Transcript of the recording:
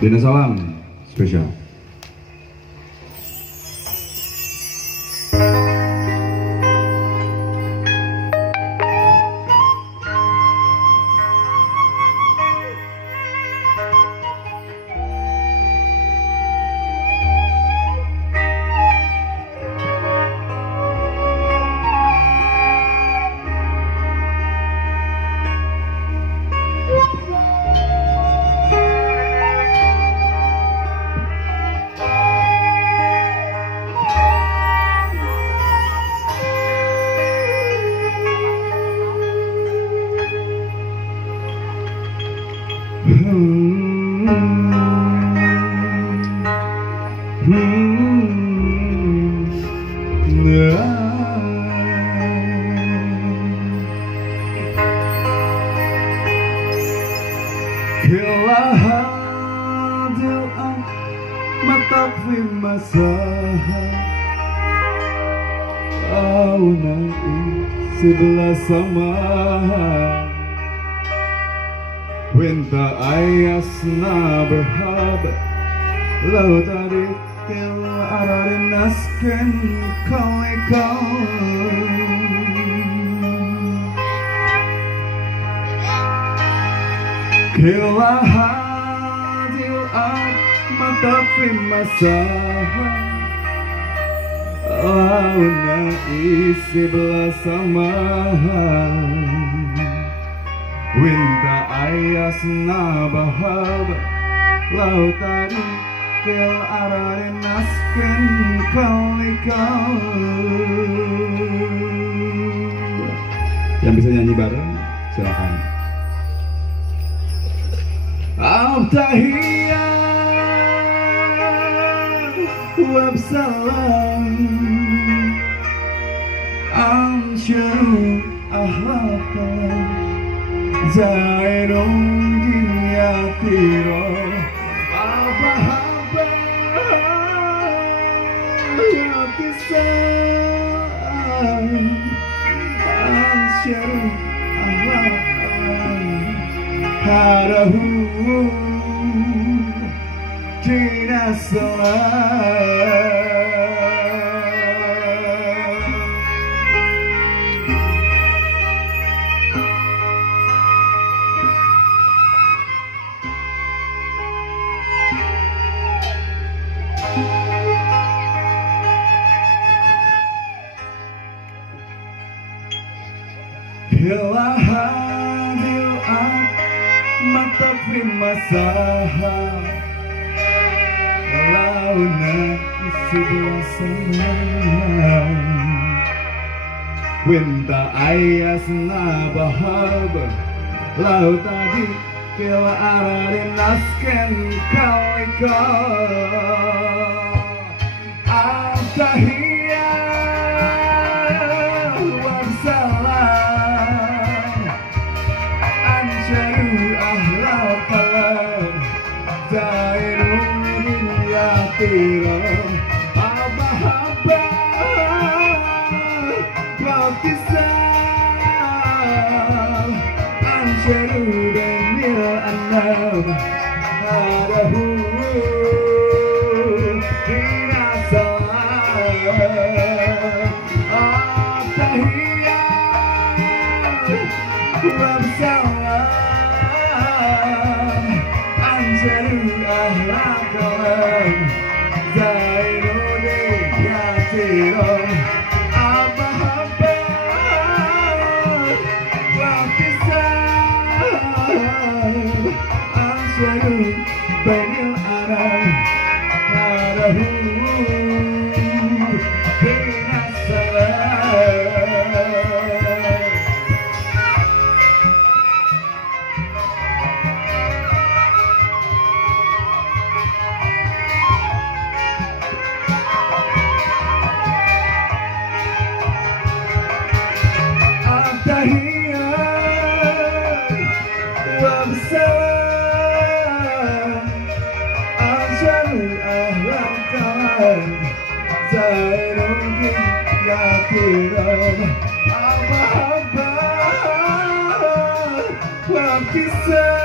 Dina Salam spesial. في مساها أو نائي sebelah samaha Winta ayasna berhaba Laut adik til ararin nasken kau Kilahadil ak matapi masaha Auna isi belasamahan Winta ayasna bahaba Lautari kel ararin nasken kau Yang bisa nyanyi bareng silakan. Al-Tahiyah wabsalam Ansyaru ahlakal Zainun dinyatiro Abahaba Yatisam Ansyaru ahlakal Harahu Dina Salam Hilahadil ak matapi masaha Launa isi belasamahan Winta ayasna bahaba Laut tadi kila ararin nasken kau Al-Tahiyah wabsalam Ansyaru ahlal kalam Zainun yatiram Abahaba Laukisam Ansyaru benil annam Hadahu Dina Salam Al-Tahiyah wabsalam Ansyaru ahlakalam Zainun yatiram Abahaba Laukisam Ansyaru benil annam Hadahu Dina Salam Al-Tahiyah wabsalam Ansyaru ahlakal Zainun dinyatiram Abahaba Wabkisam